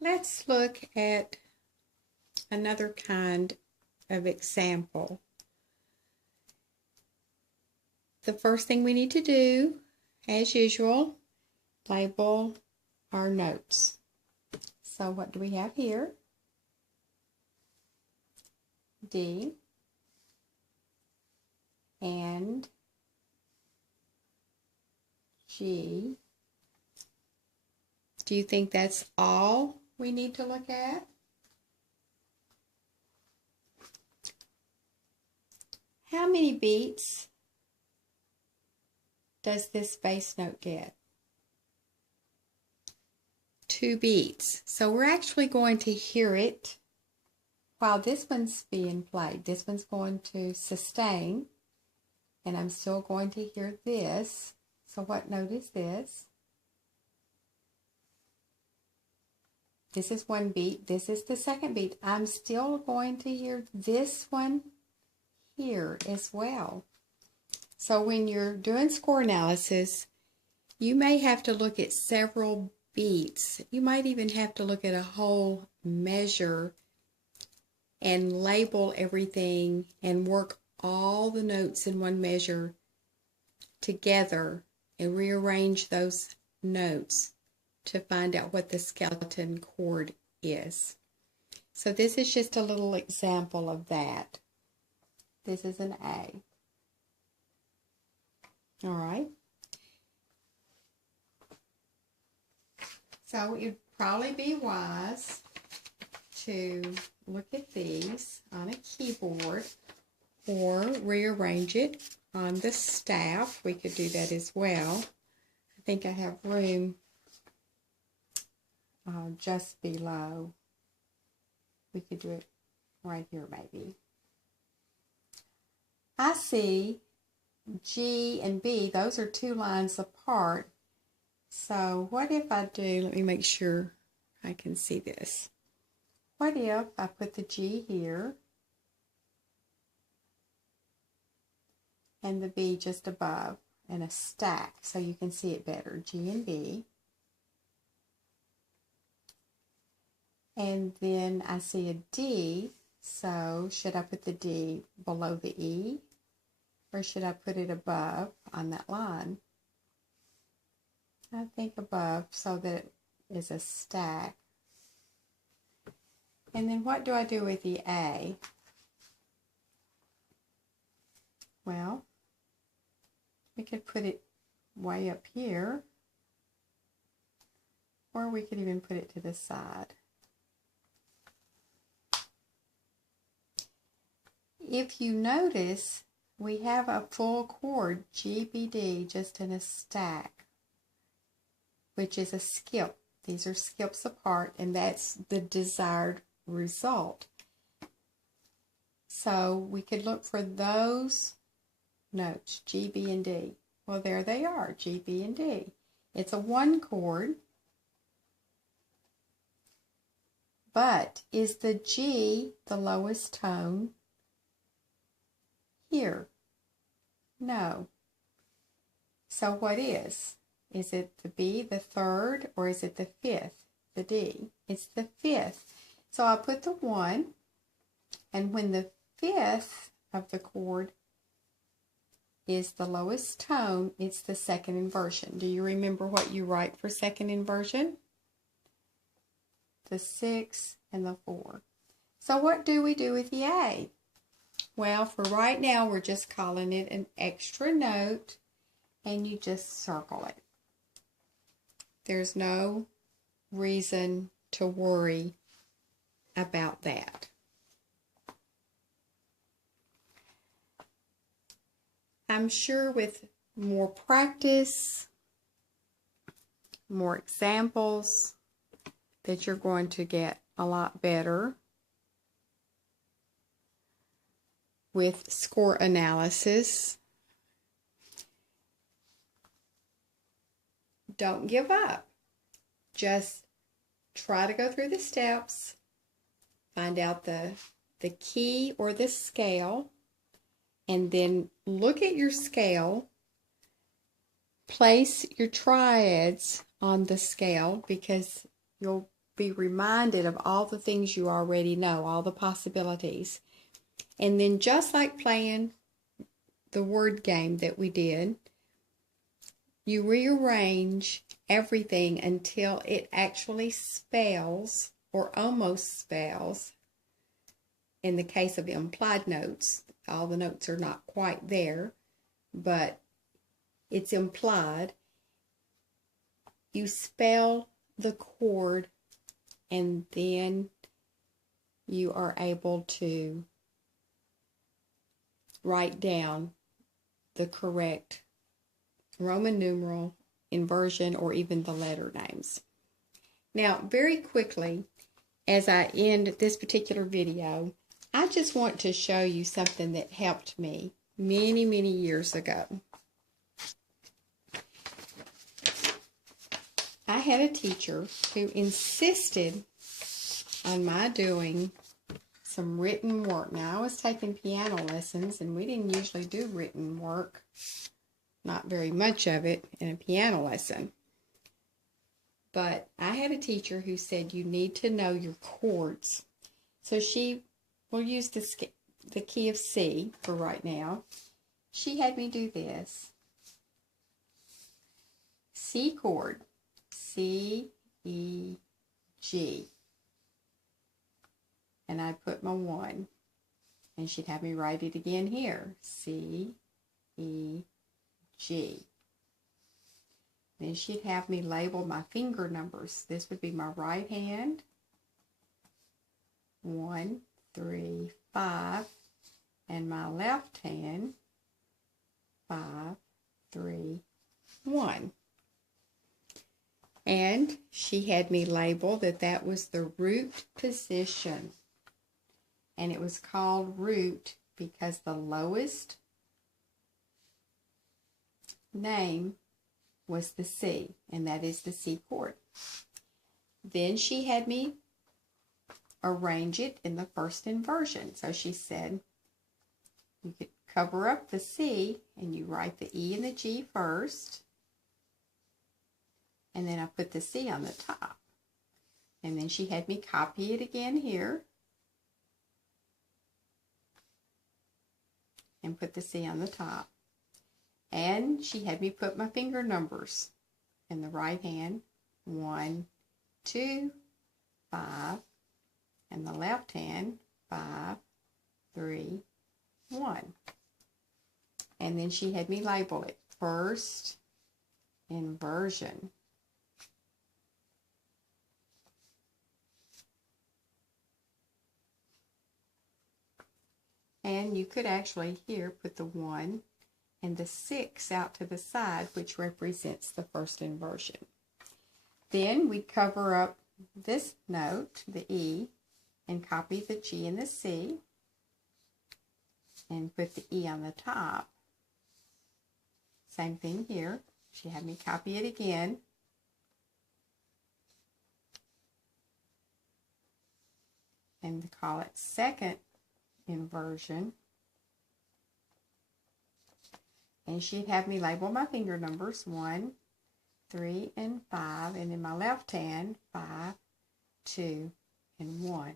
Let's look at another kind of example. The first thing we need to do, as usual, label our notes. So what do we have here? D and G. Do you think that's all we need to look at? How many beats does this bass note get? 2 beats. So we're actually going to hear it while this one's being played. This one's going to sustain, and I'm still going to hear this. So what note is this? This is 1 beat. This is the 2nd beat. I'm still going to hear this one here as well. So when you're doing score analysis, you may have to look at several beats. You might even have to look at a whole measure and label everything and work all the notes in one measure together and rearrange those notes to find out what the skeleton chord is. So this is just a little example of that. This is an A. All right. So it would probably be wise to look at these on a keyboard or rearrange it on the staff. We could do that as well. I think I have room just below. We could do it right here maybe. I see G and B, those are 2 lines apart. So what if I do, let me make sure I can see this. What if I put the G here and the B just above and a stack so you can see it better, G and B. And then I see a D, so should I put the D below the E or should I put it above on that line? I think above so that it is a stack. And then what do I do with the A? Well, we could put it way up here, or we could even put it to the side. If you notice, we have a full chord, G, B, D, just in a stack, which is a skip. These are skips apart, and that's the desired result. So we could look for those notes, G, B, and D. Well, there they are, G, B, and D. It's a 1 chord, but is the G the lowest tone here? No. So what is? Is it the B, the 3rd, or is it the 5th, the D? It's the 5th. So I'll put the 1, and when the 5th of the chord is the lowest tone, it's the 2nd inversion. Do you remember what you write for 2nd inversion? The 6 and the 4. So what do we do with the A? Well, for right now, we're just calling it an extra note, and you just circle it. There's no reason to worry about that. I'm sure with more practice, more examples, that you're going to get a lot better with score analysis. Don't give up. Just try to go through the steps, find out the key or the scale, and then look at your scale, place your triads on the scale because you'll be reminded of all the things you already know, all the possibilities. And then just like playing the word game that we did, you rearrange everything until it actually spells or almost spells. In the case of implied notes, all the notes are not quite there, but it's implied. You spell the chord and then you are able to write down the correct Roman numeral, inversion, or even the letter names. Now, very quickly, as I end this particular video, I just want to show you something that helped me many, many years ago. I had a teacher who insisted on my doing some written work. Now, I was taking piano lessons, and we didn't usually do written work, not very much of it in a piano lesson. But I had a teacher who said you need to know your chords. So she will use the key of C for right now. She had me do this. C chord, C, E, G. And I'd put my 1. And she'd have me write it again here. C, E, G. Then she'd have me label my finger numbers. This would be my right hand. 1, 3, 5. And my left hand. 5, 3, 1. And she had me label that was the root position. And it was called root because the lowest name was the C, and that is the C chord. Then she had me arrange it in the first inversion. So she said you could cover up the C and you write the E and the G first, and then I put the C on the top. And then she had me copy it again here and put the C on the top. And she had me put my finger numbers in the right hand, 1, 2, 5, and the left hand, 5, 3, 1. And then she had me label it, first inversion. And you could actually here put the 1 and the 6 out to the side, which represents the first inversion. Then we'd cover up this note, the E, and copy the G and the C, and put the E on the top. Same thing here. She had me copy it again. And call it second inversion. And she'd have me label my finger numbers, 1, 3, and 5. And in my left hand, 5, 2, and 1.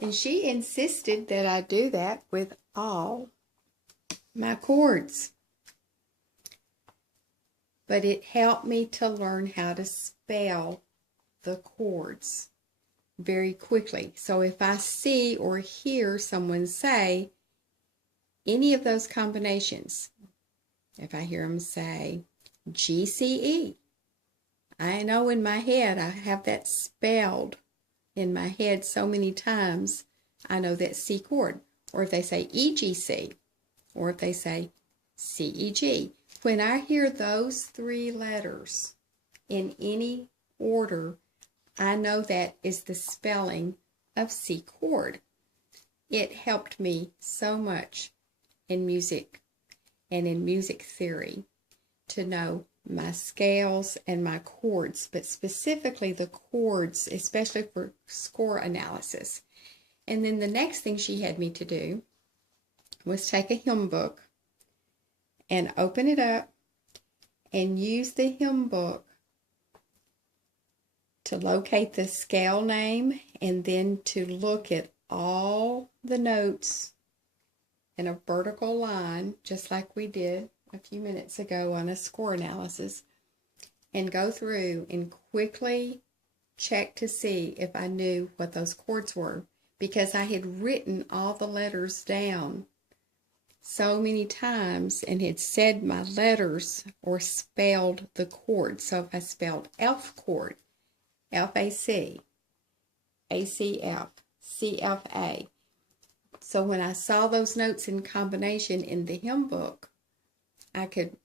And she insisted that I do that with all my chords. But it helped me to learn how to spell the chords very quickly. So if I see or hear someone say any of those combinations, if I hear them say GCE, I know in my head I have that spelled in my head so many times, I know that C chord. Or if they say EGC, or if they say CEG, when I hear those 3 letters in any order, I know that is the spelling of C chord. It helped me so much in music and in music theory to know my scales and my chords, but specifically the chords, especially for score analysis. And then the next thing she had me to do was take a hymn book and open it up and use the hymn book to locate the scale name and then to look at all the notes in a vertical line, just like we did a few minutes ago on a score analysis, and go through and quickly check to see if I knew what those chords were, because I had written all the letters down so many times and had said my letters or spelled the chord. So if I spelled F chord, F-A-C, A-C-F, C-F-A. So when I saw those notes in combination in the hymn book, I could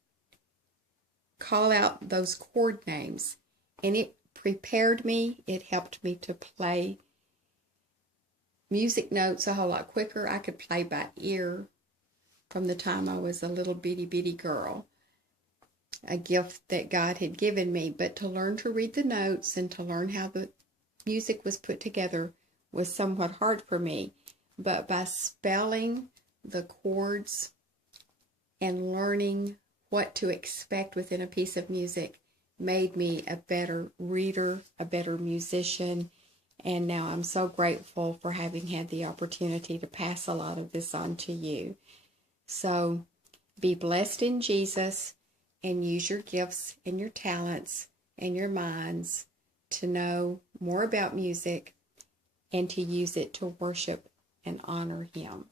call out those chord names, and it prepared me. It helped me to play music notes a whole lot quicker. I could play by ear from the time I was a little bitty girl, a gift that God had given me. But to learn to read the notes and to learn how the music was put together was somewhat hard for me. But by spelling the chords and learning what to expect within a piece of music made me a better reader, a better musician, and now I'm so grateful for having had the opportunity to pass a lot of this on to you. So be blessed in Jesus and use your gifts and your talents and your minds to know more about music and to use it to worship and honor Him.